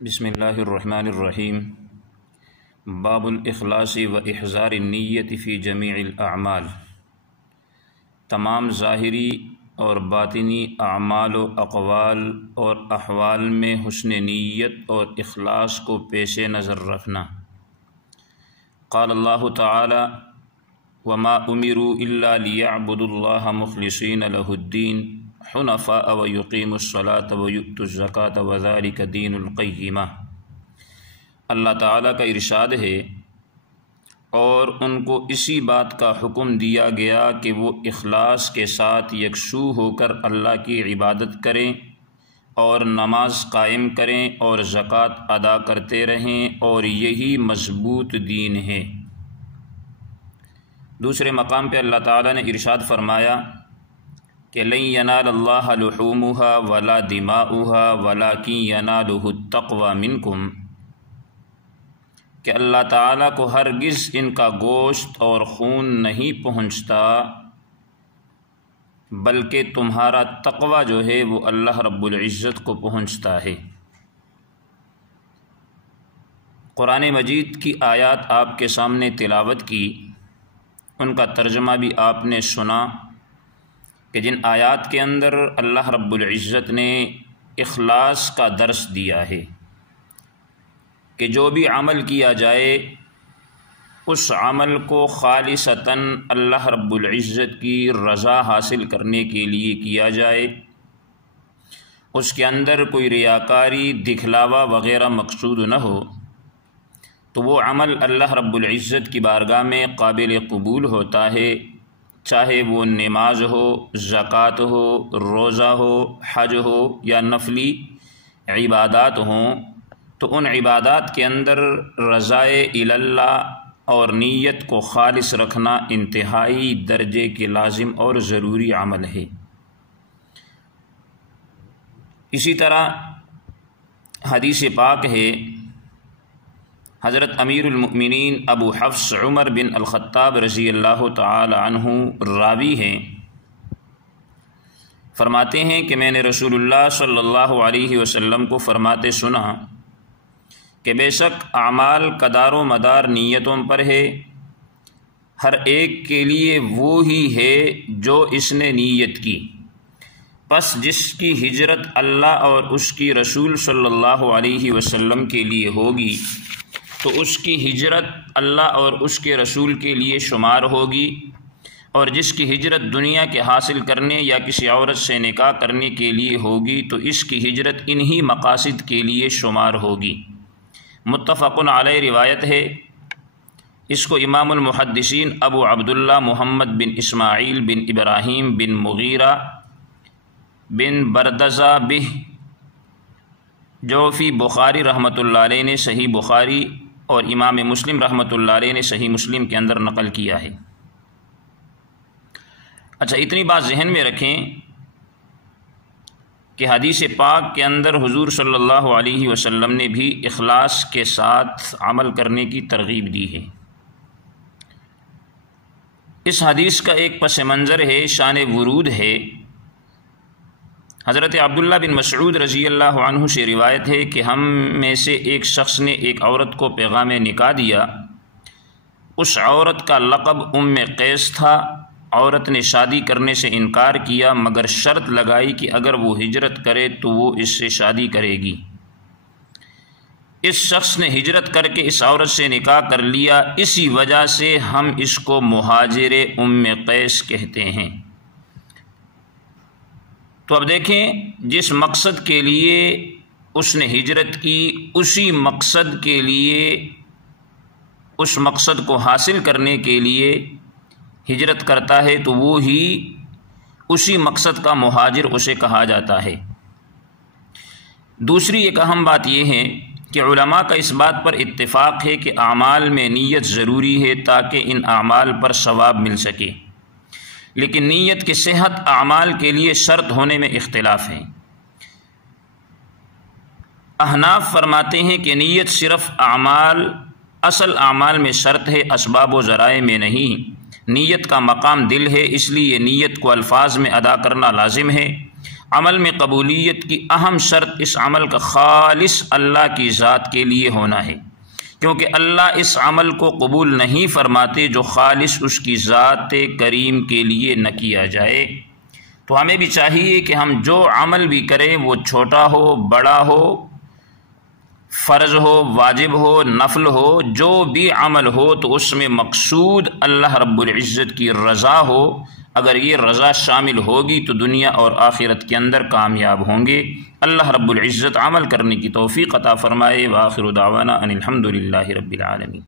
بسم اللہ الرحمن الرحیم باب الاخلاص و احضار النیت فی جمیع الاعمال۔ تمام ظاہری اور باطنی اعمال و اقوال اور احوال میں حسن نیت اور اخلاص کو پیش نظر رکھنا۔ قال اللہ تعالی وما امروا الا لیعبدوا اللہ مخلصین لہ الدین حنفاء ویقیموا الصلاۃ ویؤتوا الزکاۃ وذلک دین القیمہ۔ اللہ تعالیٰ کا ارشاد ہے اور ان کو اسی بات کا حکم دیا گیا کہ وہ اخلاص کے ساتھ یکسو ہو کر اللہ کی عبادت کریں اور نماز قائم کریں اور زکوٰۃ ادا کرتے رہیں، اور یہی مضبوط دین ہے۔ دوسرے مقام پہ اللہ تعالیٰ نے ارشاد فرمایا کہ لن ینال اللہ لحومها ولا دماؤها ولکن ینالہ التقوی منکم، کہ اللہ تعالیٰ کو ہرگز ان کا گوشت اور خون نہیں پہنچتا، بلکہ تمہارا تقوی جو ہے وہ اللہ رب العزت کو پہنچتا ہے۔ قرآن مجید کی آیات آپ کے سامنے تلاوت کی، ان کا ترجمہ بھی آپ نے سنا کہ جن آیات کے اندر اللہ رب العزت نے اخلاص کا درس دیا ہے کہ جو بھی عمل کیا جائے اس عمل کو خالصتاً اللہ رب العزت کی رضا حاصل کرنے کے لیے کیا جائے، اس کے اندر کوئی ریاکاری، دکھلاوا وغیرہ مقصود نہ ہو، تو وہ عمل اللہ رب العزت کی بارگاہ میں قابل قبول ہوتا ہے، چاہے وہ نماز ہو، زکوٰۃ ہو، روزہ ہو، حج ہو یا نفلی عبادات ہوں۔ تو ان عبادات کے اندر رضائے اللہ اور نیت کو خالص رکھنا انتہائی درجے کے لازم اور ضروری عمل ہے۔ اسی طرح حدیث پاک ہے، حضرت امیر المؤمنین ابو حفص عمر بن الخطاب رضی اللہ تعالی عنہ راوی ہیں، فرماتے ہیں کہ میں نے رسول اللہ صلی اللہ علیہ وسلم کو فرماتے سنا کہ بے شک اعمال کا دار و مدار نیتوں پر ہے، ہر ایک کے لیے وہی ہے جو اس نے نیت کی، پس جس کی ہجرت اللہ اور اس کی رسول صلی اللہ علیہ وسلم کے لیے ہوگی تو اس کی ہجرت اللہ اور اس کے رسول کے لیے شمار ہوگی، اور جس کی ہجرت دنیا کے حاصل کرنے یا کسی عورت سے نکاح کرنے کے لیے ہوگی تو اس کی ہجرت انہی مقاصد کے لیے شمار ہوگی۔ متفق علیہ روایت ہے۔ اس کو امام المحدثین ابو عبداللہ محمد بن اسماعیل بن ابراہیم بن مغیرہ بن بردزہ بہ جوفی بخاری رحمۃ اللہ علیہ نے صحیح بخاری اور امام مسلم رحمۃ اللہ علیہ نے صحیح مسلم کے اندر نقل کیا ہے۔ اچھا، اتنی بات ذہن میں رکھیں کہ حدیث پاک کے اندر حضور صلی اللہ علیہ وسلم نے بھی اخلاص کے ساتھ عمل کرنے کی ترغیب دی ہے۔ اس حدیث کا ایک پس منظر ہے، شان ورود ہے۔ حضرت عبداللہ بن مسعود رضی اللہ عنہ سے روایت ہے کہ ہم میں سے ایک شخص نے ایک عورت کو پیغام نکاح دیا۔ اس عورت کا لقب ام قیس تھا۔ عورت نے شادی کرنے سے انکار کیا، مگر شرط لگائی کہ اگر وہ ہجرت کرے تو وہ اس سے شادی کرے گی۔ اس شخص نے ہجرت کر کے اس عورت سے نکاح کر لیا، اسی وجہ سے ہم اس کو مہاجر ام قیس کہتے ہیں۔ تو اب دیکھیں، جس مقصد کے لیے اس نے ہجرت کی، اسی مقصد کے لیے، اس مقصد کو حاصل کرنے کے لیے ہجرت کرتا ہے تو وہی اسی مقصد کا مہاجر اسے کہا جاتا ہے۔ دوسری ایک اہم بات یہ ہے کہ علماء کا اس بات پر اتفاق ہے کہ اعمال میں نیت ضروری ہے تاکہ ان اعمال پر ثواب مل سکے، لیکن نیت کی صحت اعمال کے لیے شرط ہونے میں اختلاف ہے۔ احناف فرماتے ہیں کہ نیت صرف اصل اعمال میں شرط ہے، اسباب و ذرائع میں نہیں۔ نیت کا مقام دل ہے، اس لیے نیت کو الفاظ میں ادا کرنا لازم ہے، عمل میں قبولیت کی اہم شرط اس عمل کا خالص اللہ کی ذات کے لیے ہونا ہے، کیونکہ اللہ اس عمل کو قبول نہیں فرماتے جو خالص اس کی ذات کریم کے لیے نہ کیا جائے۔ تو ہمیں بھی چاہیے کہ ہم جو عمل بھی کریں وہ چھوٹا ہو بڑا ہو، فرض ہو واجب ہو نفل ہو، جو بھی عمل ہو تو اس میں مقصود اللہ رب العزت کی رضا ہو۔ اگر یہ رضا شامل ہوگی تو دنیا اور آخرت کے اندر کامیاب ہوں گے۔ اللہ رب العزت عمل کرنے کی توفیق عطا فرمائے۔ وآخر دعوانا ان الحمد للہ رب العالمین۔